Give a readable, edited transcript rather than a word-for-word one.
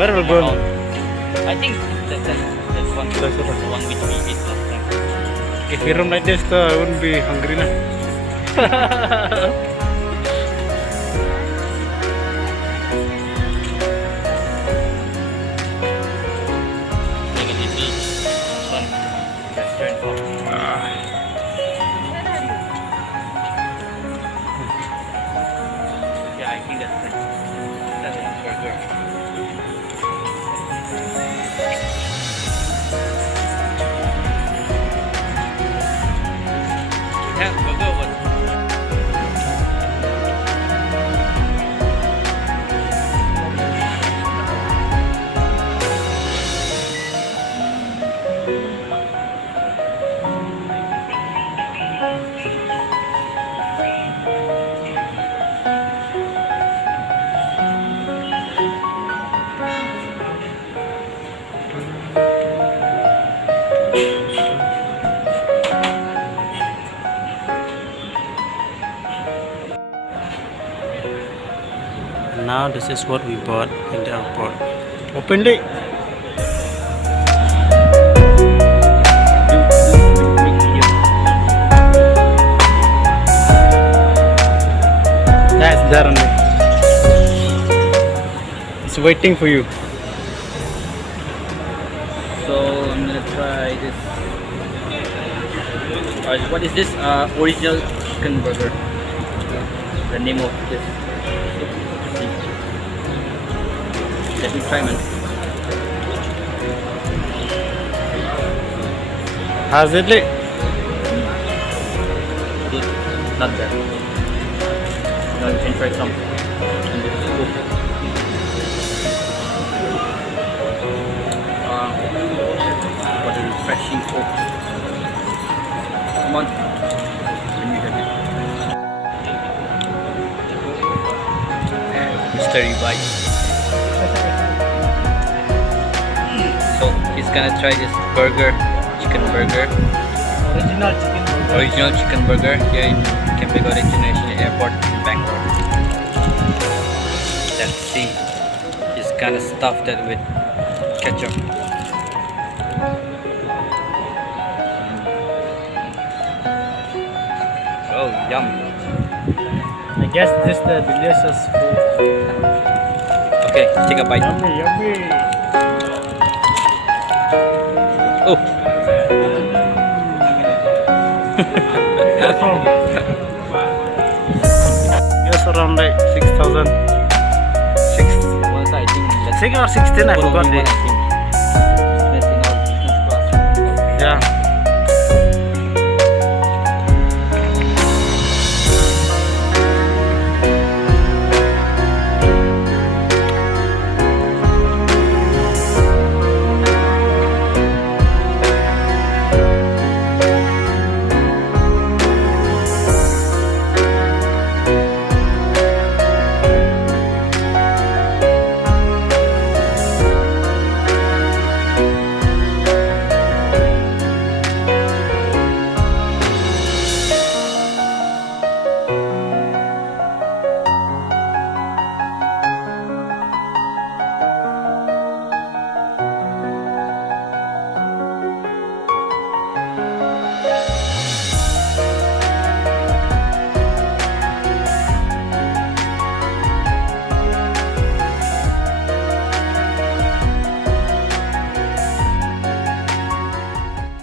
Better burn. I think that's one. That's The one which we ate last time. If we run like this, I wouldn't be hungry now. Like a little fun restaurant for. Yeah, I think that's it. That's a burger. Yeah, burger one. Now this is what we bought in the airport. Open it. That's there only. It's waiting for you. So I'm gonna try this. What is this? Original chicken burger. The name of this. Let me try, man. How's it like? Good. Not bad. Now you can try some. And this is cool. What a refreshing coke. Come on. Let me have it. Mystery bite. So he's gonna try this burger, chicken burger. Original chicken burger here in Kempegowda International Airport in Bangalore. Let's see. He's gonna stuff that with ketchup. Oh, yum. I guess this is the delicious food. Okay, take a bite. Yummy, yummy. Oh, Yes, around like 6,000. once I think let's 6 or 16, I go forgot to it. business class. Yeah.